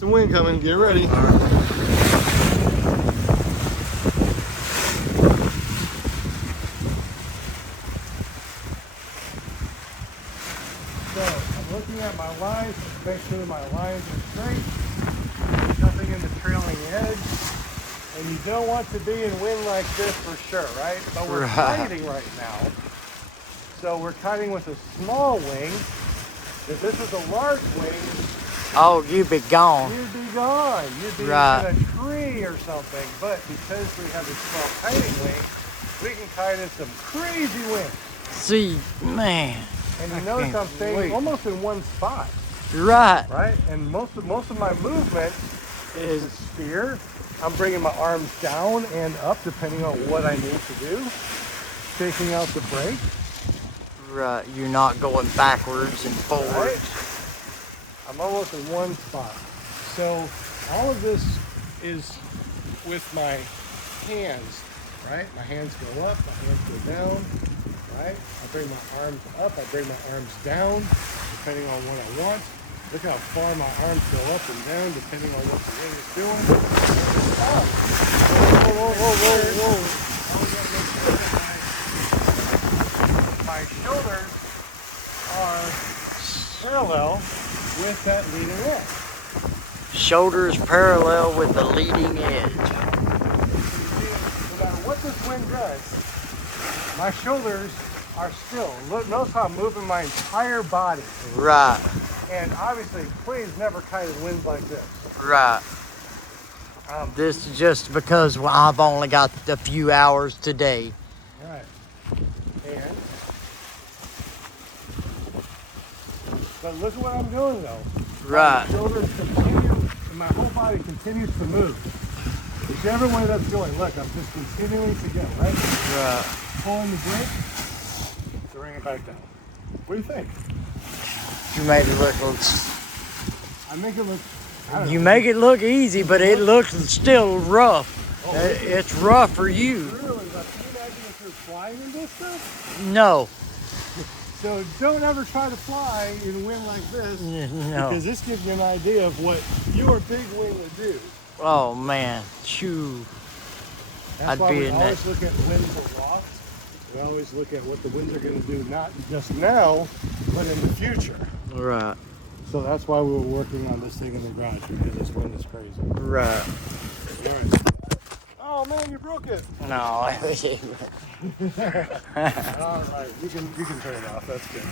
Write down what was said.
Some wind coming, get ready. All right. So I'm looking at my lines to make sure my lines are straight. There's nothing in the trailing edge. And you don't want to be in wind like this for sure, right? But we're kiting right now. So we're kiting with a small wing. If this is a large wing, Oh, you'd be gone. you'd be gone. You'd be in a tree or something. But because we have a small kiting wing, we can kite in some crazy winds. See, man. And you notice I'm staying almost in one spot. Right. Right? And most of my movement is to steer. I'm bringing my arms down and up depending on what I need to do. Taking out the brake. Right. You're not going backwards and forwards. Right? I'm almost in one spot. So all of this is with my hands, right? My hands go up, my hands go down, right? I bring my arms up, I bring my arms down, depending on what I want. Look how far my arms go up and down, depending on what the wind is doing. Whoa, whoa, whoa, whoa, whoa. My shoulders are parallel with that leading edge. Shoulders parallel with the leading edge. No matter what this wind does, my shoulders are still. Look, notice how I'm moving my entire body. Right. And obviously, please never kite in winds like this. Right. This is just because I've only got a few hours today. Right. And but look at what I'm doing though. Right. My shoulders continue, and my whole body continues to move. Whichever way that's going. Look, I'm just continuing to go, right? Right. Pulling the brake, bring it back down. What do you think? You made it look. I make it look. You make it look easy, but it looks still rough. Oh, It's rough for you. Really? Can you imagine if you're flying in this stuff? No. So don't ever try to fly in wind like this. No. Because this gives you an idea of what your big wing would do. Oh man, shoo. That's I'd why be we in always that. look at winds aloft. We always look at what the winds are going to do, not just now, but in the future. Right. So that's why we were working on this thing in the garage, because this wind is crazy. Right. All right. Oh man, you broke it. No. All right, you can turn it off. That's good.